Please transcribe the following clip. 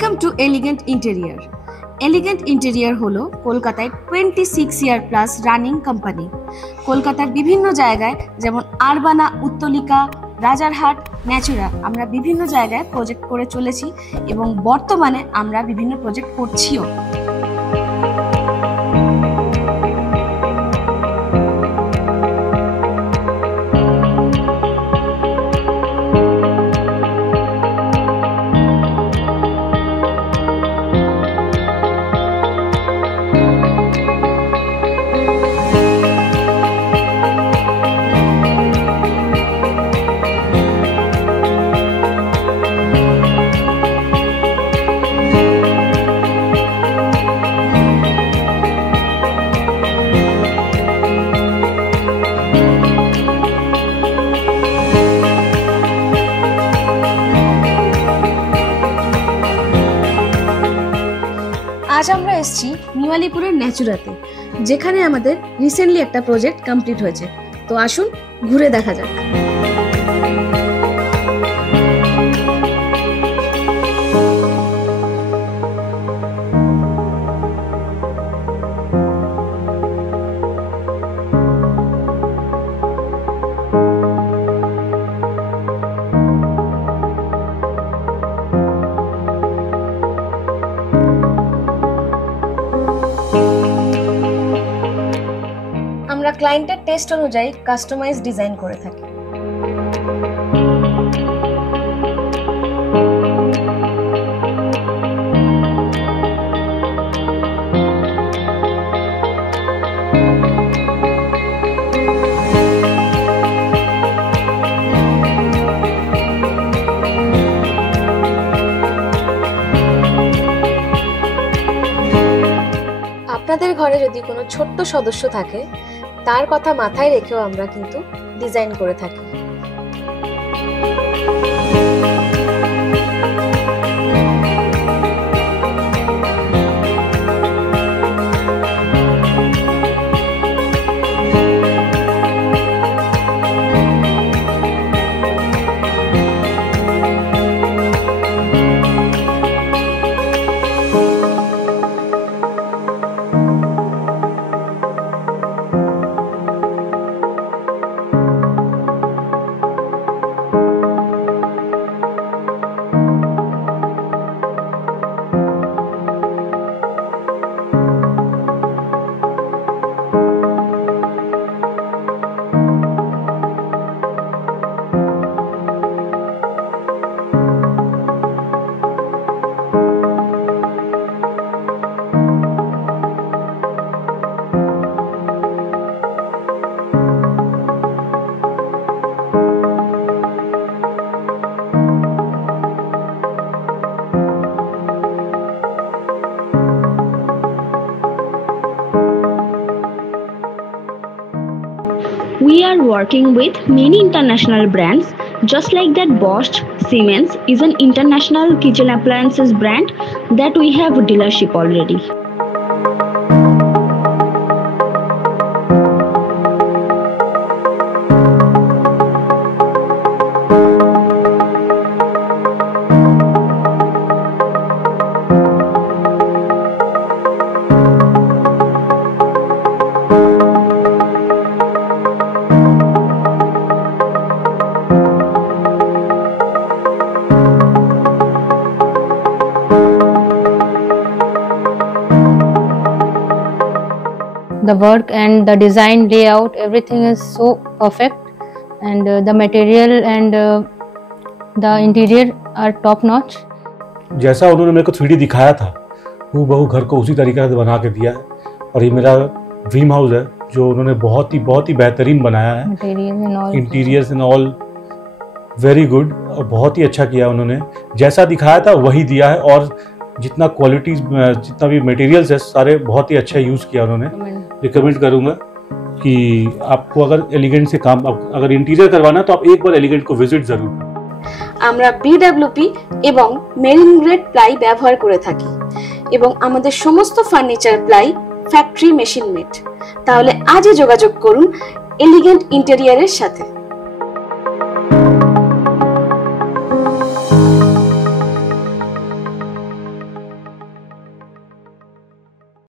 Welcome to elegant interior. Elegant interior হলো কলকাতায় 26 ইয়ার plus running company. কলকাতার বিভিন্ন জায়গায় যেমন আরবানা, উত্তলিকা, রাজারহাট, ন্যাচুরা আমরা বিভিন্ন জায়গায় প্রজেক্ট করে চলেছি এবং বর্তমানে আমরা বিভিন্ন প্রজেক্ট করছিও। আজ আমরা এসেছি নিউ আলিপুরের ন্যাচুরাতে, যেখানে আমাদের রিসেন্টলি একটা প্রজেক্ট কমপ্লিট হয়েছে। তো আসুন ঘুরে দেখা যাক। আমরা ক্লায়েন্টের টেস্ট অনুযায়ী কাস্টমাইজ ডিজাইন করে থাকি। আপনাদের ঘরে যদি কোনো ছোট্ট সদস্য থাকে, তার কথা মাথায় রেখেও আমরা কিন্তু ডিজাইন করে থাকি। We are working with many international brands, just like that Bosch, Siemens is an international kitchen appliances brand that we have dealership already. The work and the design layout, everything is so perfect, and the material and the interior are top notch. जैसा उन्होंने मेरे को 3D दिखाया था, वो बहु घर को उसी तरीके से बना के दिया है। और ये मेरा ड्रीम हाउस है जो उन्होंने बहुत ही बेहतरीन बनाया है। Interiors and all very good, और बहुत ही अच्छा किया उन्होंने। जैसा दिखाया था वही दिया है, और जितना क्वालिटी, जितना भी मटेरियल्स है, सारे बहुत ही अच्छा यूज़ किया उन्होंने। रिकमेंड करूँगा कि आपको अगर एलिगेंट से काम, अगर इंटीरियर करवाना तो आप एक बार एलिगेंट को विजिट जरूर करें। আমরা বিডব্লিউপি এবং মেরিন গ্রেড প্লাই ব্যবহার করে থাকি এবং আমাদের সমস্ত furniture ply factory machine made. তাহলে আজই যোগাযোগ করুন এলিগেন্ট ইন্টেরিয়ারের সাথে।